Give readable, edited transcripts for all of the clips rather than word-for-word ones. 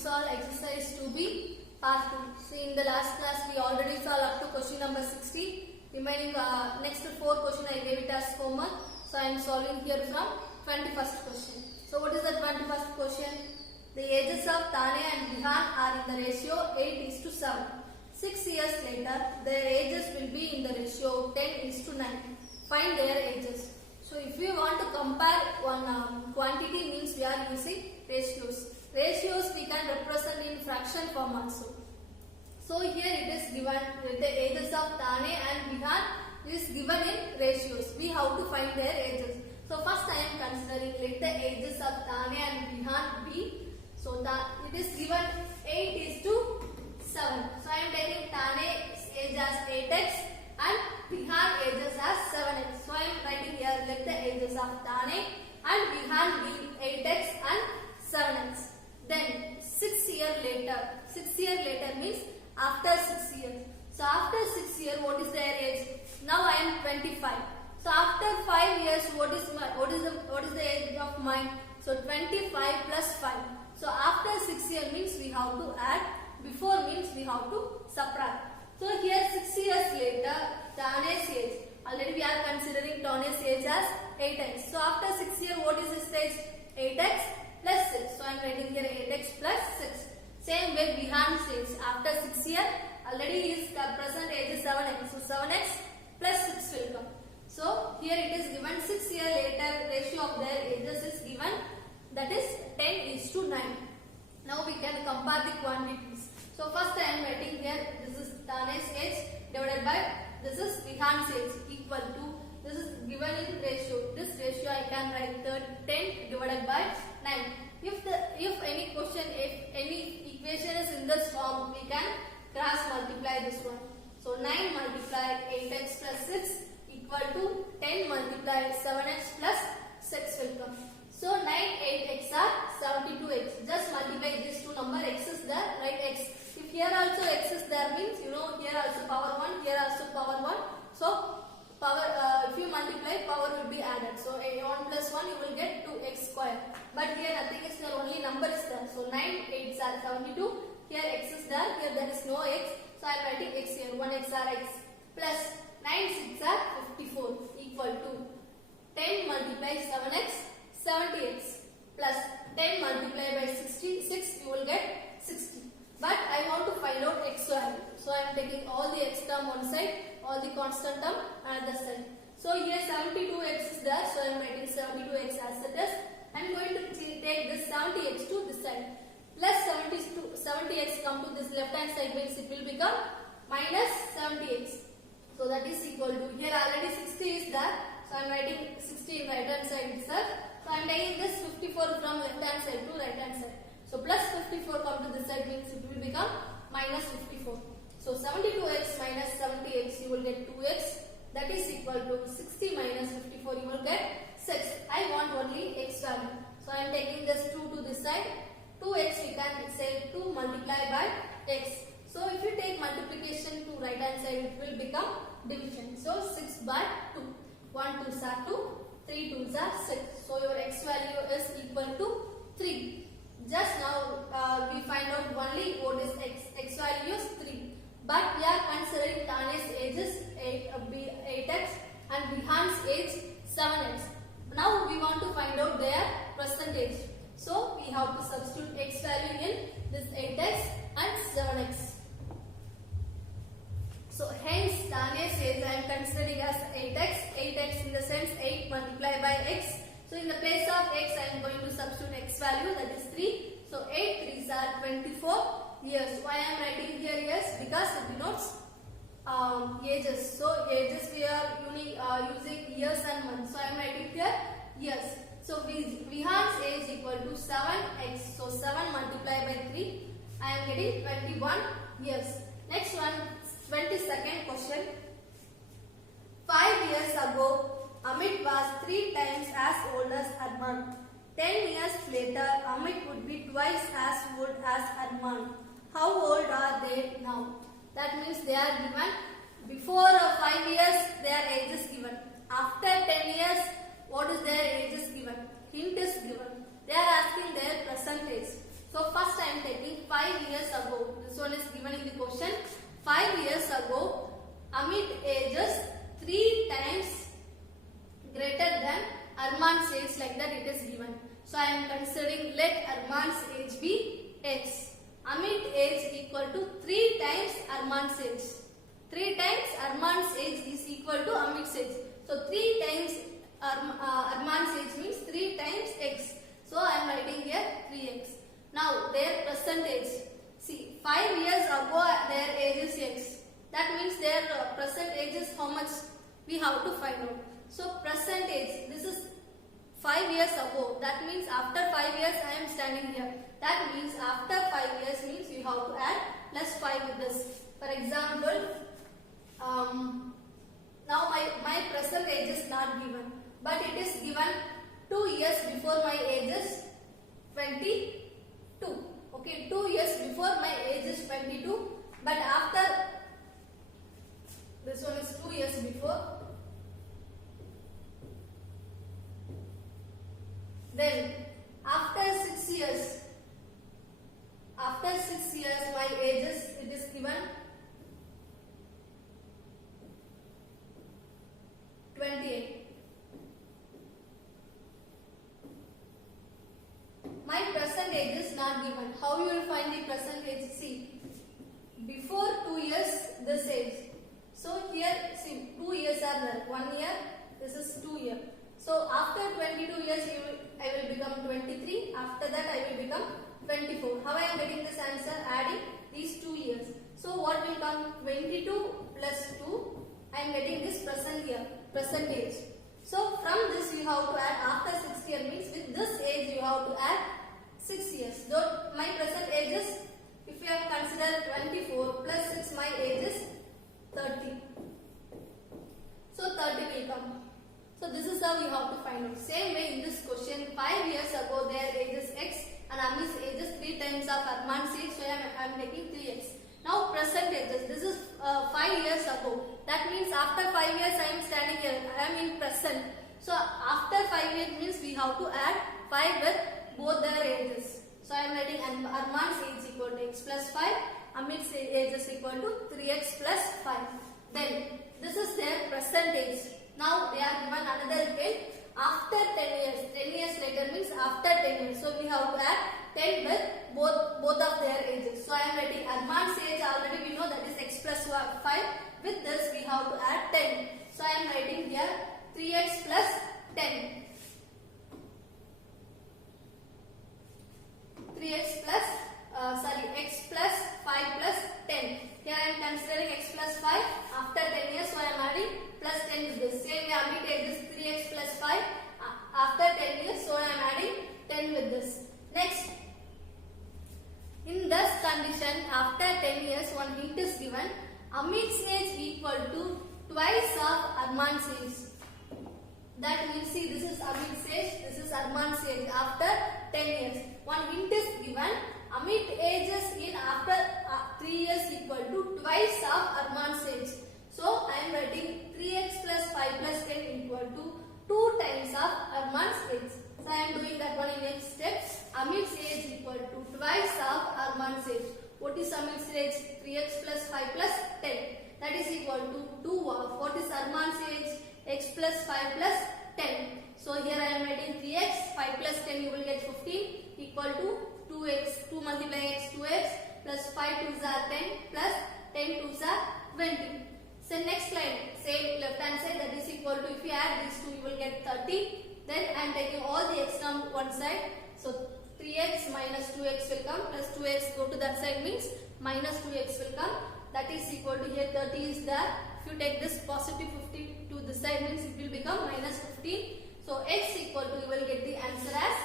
solve exercise 2B part 2. See, in the last class we already solved up to question number 60. Remaining next 4 question I gave it as homework. So I am solving here from 21st question. So what is the 21st question? The ages of Tane and Bihan are in the ratio 8:7. 6 years later, their ages will be in the ratio 10:9. Find their ages. So if we want to compare one quantity, means we are using ratios. Ratios we can represent in fraction form also. So here it is given with the ages of Tane and Bihan is given in ratios. We have to find their ages. So first I am considering let the ages of Tane and Bihan be. So it is given 8:7. So I am taking Tane's age as 8x and Bihan ages as 7x. So I am writing here let the ages of Tane and Bihan be 8x and 7x. Then 6 years later. 6 years later means after 6 years. So after 6 years, what is their age? Now I am 25. So after 5 years, what is the age of mine? So 25 plus 5. So after 6 years means we have to add. Before means we have to subtract. So here 6 years later, Tane's age. Already we are considering Tane's age as 8x. So after 6 years, what is his age? 8x plus 6. So I am writing here 8x plus 6. Same way Bihan's age. After 6 years, already his present age is 7x. So 7x plus 6 will come. So here it is given 6 years later ratio of their ages is given, that is 10:9. Now we can compare the quantities. So first I am writing here this is Tane's age divided by this is Bihan's age equal to, this is given in ratio. This ratio I can write 10 divided by 9. If any question, if any equation is in this form, we can cross multiply this one. So 9 multiplied 8x plus 6 equal to 10 multiplied 7x plus 6 will come. So 9 8x are 72x. Just multiply these two numbers. X is there, write x. If here also x is there means here also power 1, here also power 1. So power if you multiply, power will be added. So 1 plus 1 you will get 2x square. But here nothing is there, only number is there. So 9 8s are 72. Here x is there, here there is no x. So I am writing x here. 1x are x plus 9 6 are 54 equal to 10 multiplied 7x 70x plus 10 multiplied by 66 you will get 60. But I want to find out x value. So I am taking all the x term one side, all the constant term another side. So here 72x is there, so I am writing 72x as it is. I am going to take this 70x to this side. Plus 70x come to this left hand side means it will become minus 70x. So that is equal to, here already 60 is there. So I am writing 60 in right hand side itself. So I am taking this 54 from left hand side to right hand side. So plus 54 come to this side means it will become minus 54. So 72x minus 70x you will get 2x. That is equal to 60 minus 54 you will get 6. I want only x value. So I am taking this 2 to this side. 2x we can say 2 multiplied by x. So if you take multiplication to right hand side it will become division. So 6 by 2. 1 2s are 2. 3 2s are 6. So your x value is equal to 3. Just now we find out only what is x. X value is 3. But we are considering Tane's age is 8x and Bihan's age 7x. Now we want to find out their percentage. So we have to substitute x value in this 8x and 7x. So hence Tane's age I am considering as 8x. 8x in the sense 8 multiplied by x. So in the place of x I am going to substitute x value, that is 3. So 8 3s are 24 years. Why I am writing here years? Because it denotes ages. So ages we are using years and months. So I am writing here years. So Bihan's age equal to 7x. So 7 multiplied by 3. I am getting 21 years. Next one, 22nd question. 5 years ago, Amit was 3 times as old as Arman. 10 years later, Amit would be twice as old as Arman. How old are they now? That means they are given before 5 years their age is given. After 10 years, what is their age is given? Hint is given. They are asking their present age. So first I am taking 5 years ago. This one is given in the question. 5 years ago, Amit ages 3 times greater than Arman's age, like that it is given. So I am considering let Arman's age be X. Amit age equal to 3 times Arman's age. 3 times Arman's age is equal to Amit's age. So 3 times Arman's age means 3 times X. So I am writing here 3X. Now their present age. See, 5 years ago their age is X. That means their present age is how much we have to find out. So present age, this is 5 years ago. That means after 5 years I am standing here. That means after 5 years means we have to add plus 5 with this. For example, now my present age is not given, but it is given 2 years before my age is 22. Okay, 2 years before my age is 22, but after this one is 2 years before. Then after 6 years, my age is, it is given 28. My present age is not given. How you will find the present age? See, before 2 years this age. So here see 2 years are there. 1 year, this is 2 year. So after 22 years I will become 23. After that I will become 24. How I am getting this answer? Adding these 2 years. So what will come? 22 plus 2. I am getting this present year, present age. So from this you have to add after 6 years means with this age you have to add 6 years. Though my present age is, if you have considered 24 plus 6, my age is 30. So 30 will come. So this is how you have to find out. Same way in this question, 5 years ago their age is X and Amit's age is 3 times of Arman's age. So I am taking 3X. Now present ages. This is 5 years ago. That means after 5 years I am standing here. I am in present. So after 5 years means we have to add 5 with both their ages. So I am writing Arman's age equal to X plus 5. Amit's age is equal to 3X plus 5. Then this is their present age. Now they are given another detail after 10 years. 10 years later means after 10 years. So we have to add 10 with both of their ages. So I am writing Arman's age, already we know that is X plus 5. With this we have to add 10. So I am writing here 3X plus 10. 3X plus, X plus 5 plus 10. Here I am considering X plus 5 after 10 years. So I am adding plus 10 with this. Same way Amit age is 3X plus 5 after 10 years. So I am adding 10 with this. Next, in this condition after 10 years one hint is given. Amit's age equal to twice of Arman's age. That means see this is Amit's age, this is Arman's age after 10 years. One hint is given. Amit ages in after 3 years equal to twice of Arman's age. So I am writing 3X plus 5 plus 10 equal to 2 times of Arman's age. So I am doing that one in next step. Amit's age equal to twice of Arman's age. What is Amit's age? 3X plus 5 plus 10. That is equal to 2 of what is Arman's age? X plus 5 plus 10. So here I am writing 3X, 5 plus 10 you will get 15 equal to 2X, 2 multiply X, 2X plus 5 2s are 10 plus 10 2s are 20. So next line, same left hand side, that is equal to, if you add these two you will get 30. Then I am taking all the X on one side. So 3X minus 2X will come plus 2X go to that side means minus 2X will come. That is equal to, here 30 is there. If you take this positive 15 to this side means it will become minus 15. So X equal to, you will get the answer as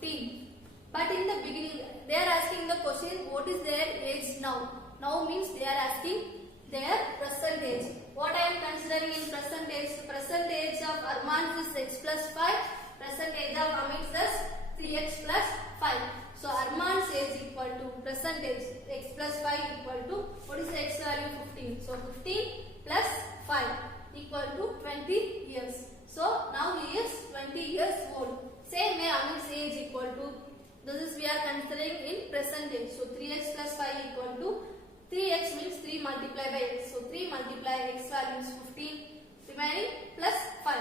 15. But in the beginning they are asking the question what is their age now. Now means they are asking their present age. What I am considering in present age? Present age of Arman's is X plus 5. Present age of Amit's is 3X plus 5. So Arman's age equal to present age X plus 5 equal to, what is the X value? 15. So 15 plus 5 equal to 20 years. So now he is 20 years old. Same way Amit's age equal to This is we are considering in present day. So 3x plus 5 equal to 3x means 3 multiplied by x. So 3 multiplied x value is 15 remaining plus 5.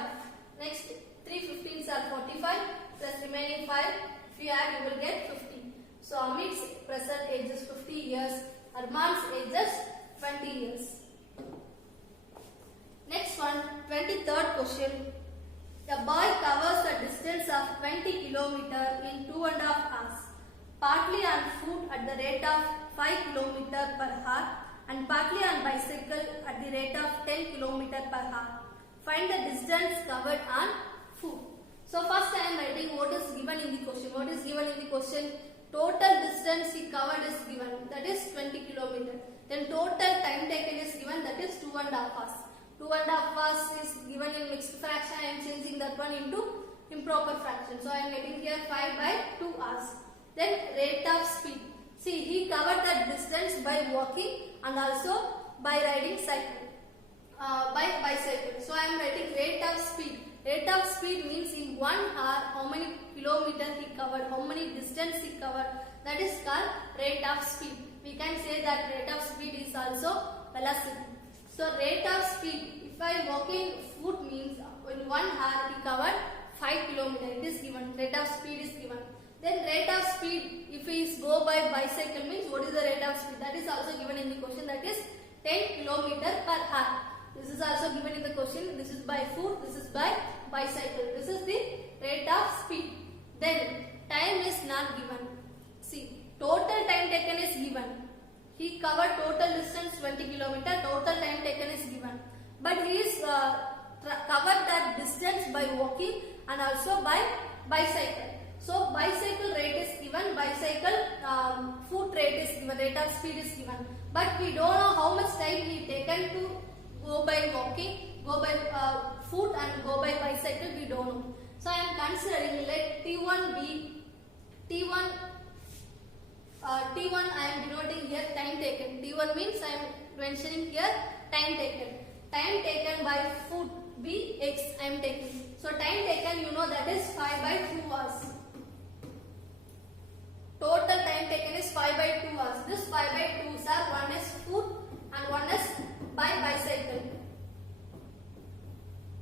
Next 3 15s are 45 plus remaining 5. If you add you will get 50. So Amit's present age is 50 years. Arman's age is 20 years. Next one, 23rd question. A boy covers a distance of 20 km in 2.5 hours, partly on foot at the rate of 5 km per hour and partly on bicycle at the rate of 10 km per hour. Find the distance covered on foot. So first I am writing what is given in the question. What is given in the question? Total distance he covered is given, that is 20 km. Then total time taken is given, that is 2.5 hours. 2.5 hours is given in mixed fraction. I am changing that one into improper fraction. So I am getting here 5 by 2 hours. Then rate of speed. See, he covered that distance by walking and also by riding cycle. By bicycle. So I am writing rate of speed. Rate of speed means in 1 hour how many kilometers he covered, how many distance he covered. That is called rate of speed. We can say that rate of speed is also velocity. So rate of speed, if I walking foot means in 1 hour he covered 5 kilometers. It is given. Rate of speed is given. Then rate of speed, if he is go by bicycle means what is the rate of speed? That is also given in the question. That is 10 kilometers per hour. This is also given in the question. This is by foot. This is by bicycle. This is the rate of speed. Then time is not given. See, total time taken is given. He covered total distance 20 km. Total time taken is given. But he is covered that distance by walking and also by bicycle. So bicycle rate is given. Bicycle foot rate is given. Rate of speed is given. But we don't know how much time he taken to go by walking, go by foot and go by bicycle. We don't know. So I am considering let T1 be T1 I am denoting here time taken. T1 means I am mentioning here time taken. Time taken by foot be x I am taking. So time taken you know that is 5 by 2 hours. Total time taken is 5 by 2 hours. This 5 by 2s are one is foot and one is by bicycle.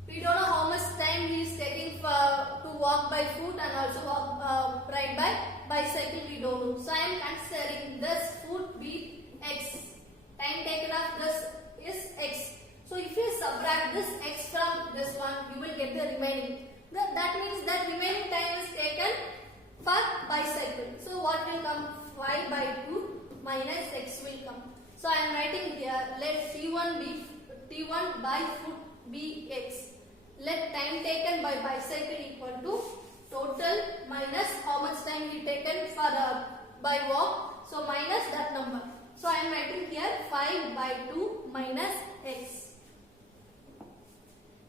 We don't know how much time he is taking to walk by foot and also ride by bicycle. We don't know. So I am considering this foot be x. Time taken of this is x. So if you subtract this x from this one, you will get the remaining. That means that remaining time is taken for bicycle. So what will come? 5 by 2 minus x will come. So I am writing here let T1 by foot be x. Let time taken by bicycle equal to total minus how much time we taken for by walk. So minus that number. So I am writing here 5 by 2 minus x.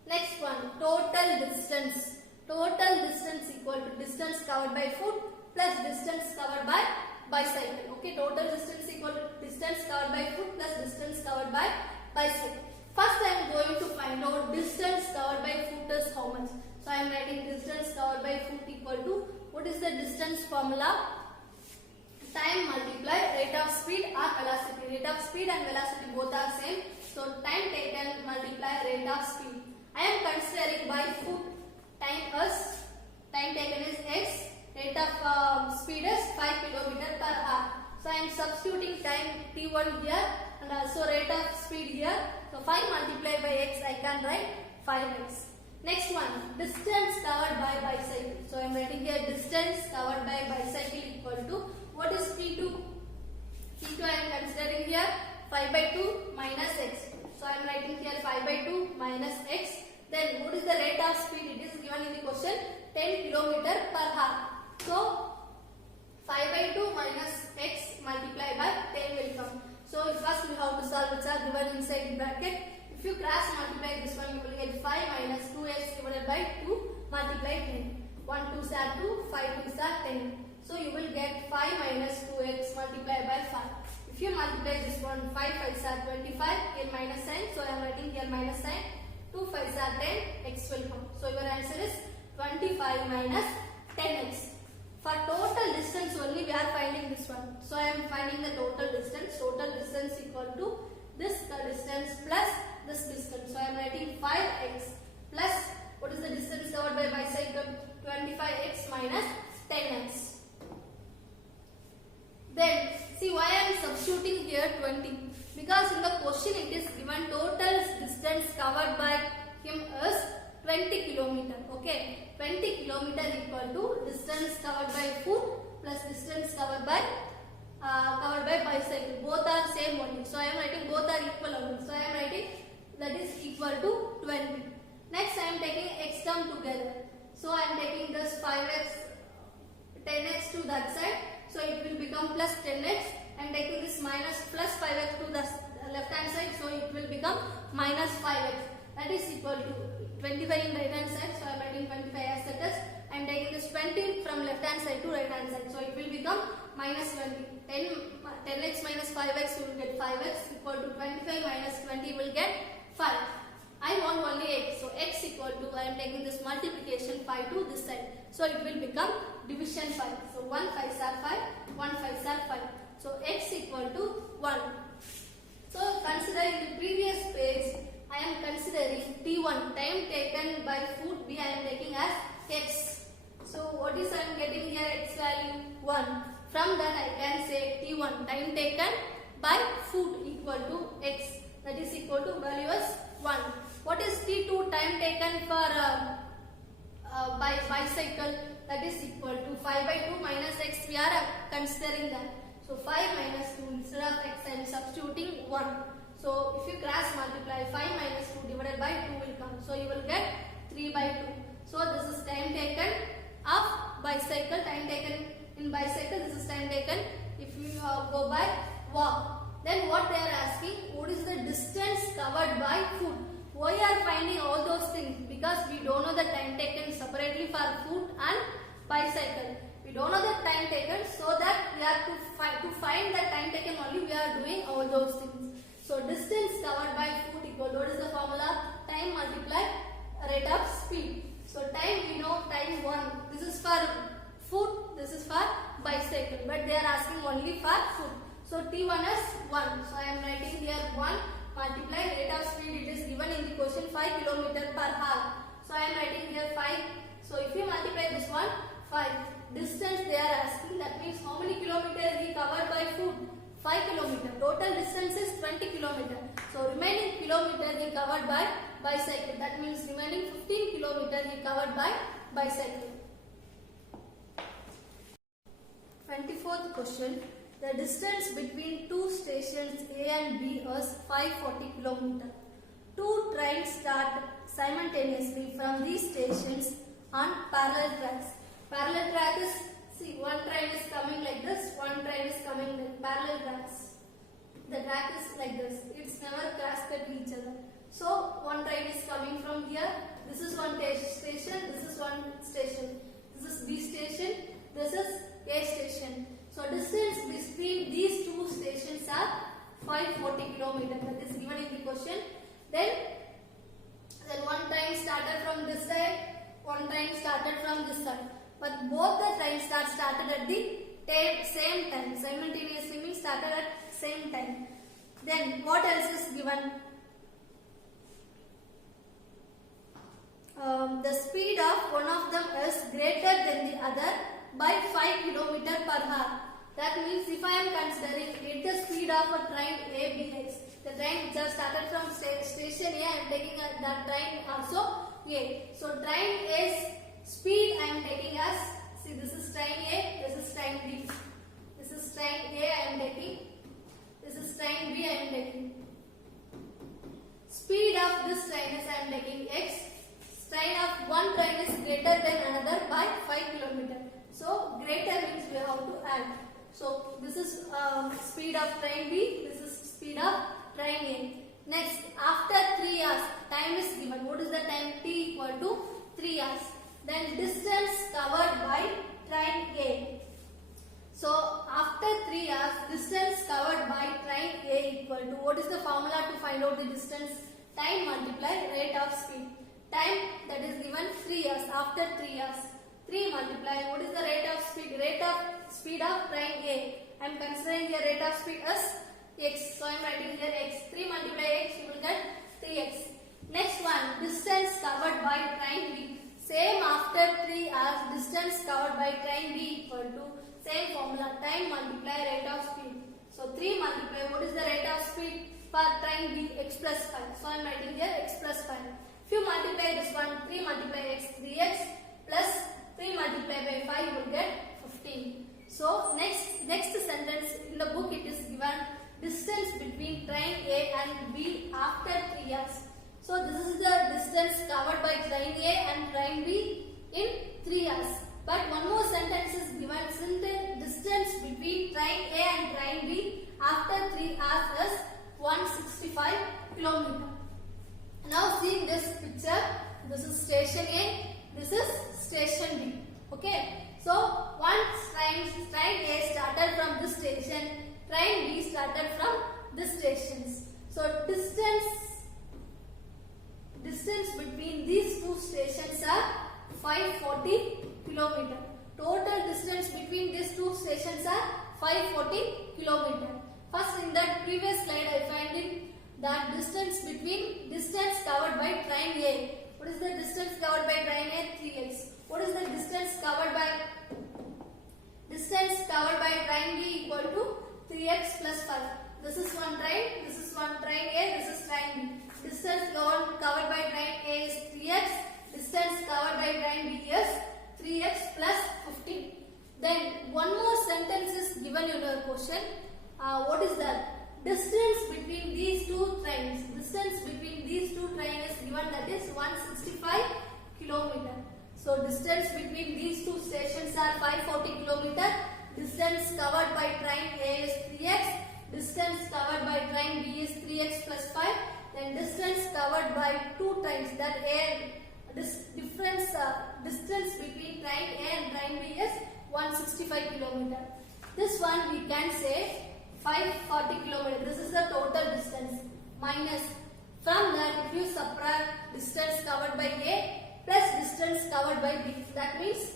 Next one, total distance. Total distance equal to distance covered by foot plus distance covered by bicycle. Okay, total distance equal to distance covered by foot plus distance covered by bicycle. First I am going to find out distance covered by foot is how much. So I am writing distance covered by foot equal to what is the distance formula? Time multiply rate of speed or velocity. Rate of speed and velocity both are same. So time taken multiply rate of speed. I am considering by foot time taken is x. Rate of speed is 5 km per hour. So I am substituting time t1 here and also rate of speed here. So 5 multiplied by x I can write 5x. Next one, distance covered by bicycle. So I am writing here distance covered by bicycle equal to what is T2? T2 I am considering here 5 by 2 minus x. So I am writing here 5 by 2 minus x. Then what is the rate of speed? It is given in the question 10 km per hour. So 5 by 2 minus x multiplied by 10 will come. So first we have to solve which are given inside the bracket. If you cross multiply this one, you will get 5 minus 2x divided by 2 multiply 10. 1 2s are 2, 5 2s are 10. So you will get 5 minus 2x multiplied by 5. If you multiply this one, 5 5s are 25, here minus sign. So I am writing here minus sign. 2 5s are 10, x will come. So your answer is 25 minus 10x. For total distance are finding this one. So I am finding the total distance. Total distance equal to this distance plus this distance. So I am writing 5x plus what is the distance covered by bicycle? 25x minus 10x. Then see why I am substituting here 20, because in the question it is given total distance covered by him is 20 kilometer. Okay, 20 kilometer equal to distance covered by foot plus distance covered by bicycle. Both are same only. So I am writing both are equal only. So I am writing that is equal to 20. Next I am taking x term together. So I am taking this 5x 10x to that side. So it will become plus 10x, and taking this minus plus 5x to the left hand side. So it will become minus 5x. That is equal to 25 in right hand side. So I am writing 25 as it is. I am taking this 20 from left hand side to right hand side. So it will become minus 20. 10x minus 5x you will get 5x equal to 25 minus 20 will get 5. I want only x. So x equal to, I am taking this multiplication 5 to this side. So it will become division 5. So 1 5s are 5, 1 5s are 5. So x equal to 1. So considering the previous page, I am considering t1 time taken by foot B I am taking as x. So what is I am getting here x value 1. From that I can say t1 time taken by foot equal to x. That is equal to value as 1. What is t2 time taken for by bicycle? That is equal to 5 by 2 minus x. We are considering that. So 5 minus 2 instead of x I am substituting 1. So if you cross multiply 5 minus 2 divided by 2 will come. So you will get 3 by 2. So this is time taken of bicycle. Time taken in bicycle. This is time taken if you go by walk. Then what they are asking, what is the distance covered by foot? Why are finding all those things? Because we don't know the time taken separately for foot and bicycle. We don't know the time taken, so that we have to find the time taken only we are doing all those things. So distance covered by foot equal, what is the formula? Time multiply rate of speed. So time we know time 1. This is for foot, this is for bicycle, but they are asking only for foot. So t1 is 1. So I am writing here 1 multiply rate of speed. It is given in the question 5 km per hour. So I am writing here 5. So if you multiply this one 5. Distance they are asking, that means how many kilometers he covered by foot? 5 km. Total distance is 20 km. So remaining kilometer he covered by bicycle. That means remaining 15 km he covered by bicycle. 24th question. The distance between two stations A and B is 540 km. Two trains start simultaneously from these stations on parallel tracks. Parallel track is, see, one train is coming like this, one train is coming like parallel tracks. The track is like this. It's never crossed at each other. So one train is coming from here. This is one station. This is one station. This is B station. This is A station. So distance between these two stations are 540 km. That is given in the question. Then one train started from this side, one train started from this side. But both the trains started at the same time. Simultaneously means started at same time. Then what else is given? The speed of one of them is greater than the other by 5 km per hour. That means if I am considering the speed of a train ABX, the train just started from station A, I am taking that train also A. So train A's speed I am taking as, see, this is train A, this is train B. This is train A I am taking, this is train B I am taking. Speed of this train is I am taking X. Train of one train is greater than another by 5 km. So greater means we have to add. So this is speed of train B, this is speed of train A. Next, after 3 hours, time is given. What is the time? T equal to 3 hours. Then distance covered by train A. So after 3 hours, distance covered by train A equal to, what is the formula to find out the distance? Time multiply rate of speed. Time that is given 3 hours. After 3 hours. 3 multiply, what is the rate of speed? Rate of speed of train A. I am considering the rate of speed as x. So I am writing here x. 3 multiply x, you will get 3x. Next one, distance covered by train B. Same after 3 hours, distance covered by train B equal to same formula, time multiply rate of speed. So 3 multiply, what is the rate of speed for train B? X plus 5. So I am writing here x plus 5. If you multiply this one, 3 multiply x, 3x plus 3 multiply by 5, you will get 15. So next sentence in the book it is given distance between train A and B after 3 hours. So this is the distance covered by train A and train B in 3 hours. But one more sentence is given, distance between train A and train B after 3 hours is 165 km. Now see this picture, this is station A, this is station B. Okay. So once train A started from this station, train B started from this stations. So distance between these two stations are 540 km. Total distance between these two stations are 540 km. First, in that previous slide I find it that distance covered by train A. What is the distance covered by train A? 3x. What is the distance covered by train B equal to 3x plus 5. This is one train, this is one train A, this is train B. Distance covered by train A is 3x. Distance covered by train B is 3x plus 15. Then one more sentence is given in your question. What is that? Distance between these two trains. Distance between these two trains is given, that is 165 km. So distance between these two stations are 540 km. Distance covered by train A is 3x. Distance covered by train B is 3x plus 5. Then distance covered by two trains, that distance between train A and train B is 165 km. This one we can say 540 km. This is the total distance. Minus, from that if you subtract distance covered by A plus distance covered by B, that means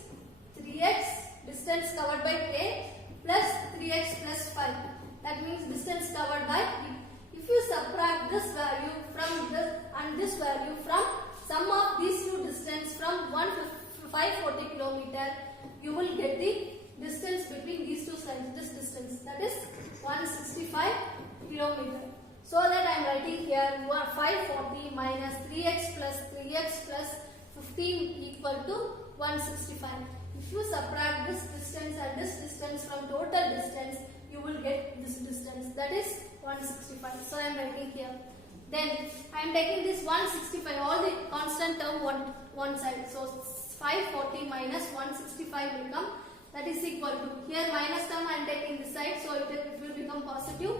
3x distance covered by A plus 3x plus 5. That means distance covered by B. If you subtract this value from this and this value from sum of these two distance from 540 km, you will get the distance between these two sides. This distance, that is 165 km. So that I am writing here 540 minus 3x plus 3x plus 15 equal to 165. If you subtract this distance and this distance from total distance, you will get this distance, that is 165. So I am writing here. Then I am taking this 165, all the constant term one side. So 540 minus 165 will come. That is equal to, here minus term I am taking this side, so it will become positive.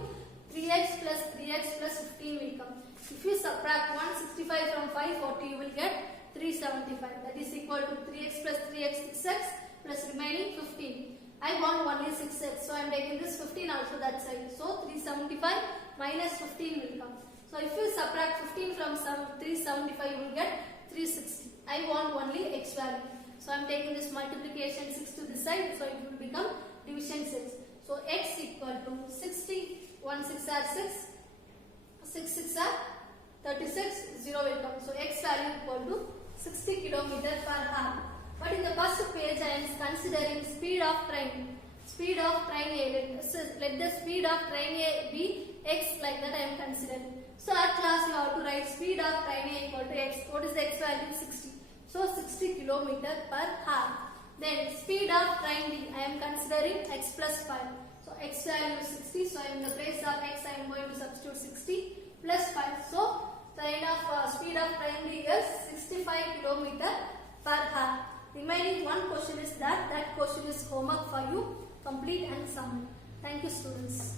3x plus 15 will come. If you subtract 165 from 540, you will get 375. That is equal to 3x plus 6x plus remaining 15. I want only 6x, so I am taking this 15 also that side. So 375 minus 15 will come. So if you subtract 15 from 375, you will get 360. I want only x value. So I am taking this multiplication 6 to this side, so it will become division 6. So x equal to 60, 1 6 are 6, 6 6 are 36, 0 will come. So x value equal to 60 km per hour. But in the first page I am considering speed of train. Speed of train A, let the speed of train A be x, like that I am considering. So at last you have to write speed of train A equal to x. What is the x value? 60. So 60 km per hour. Then speed of train B, I am considering x plus 5. So x value is 60. So in the place of x I am going to substitute 60 plus 5. So speed of train B is 65 km per hour. Remaining one question is that question is homework for you. Complete and sum. Thank you, students.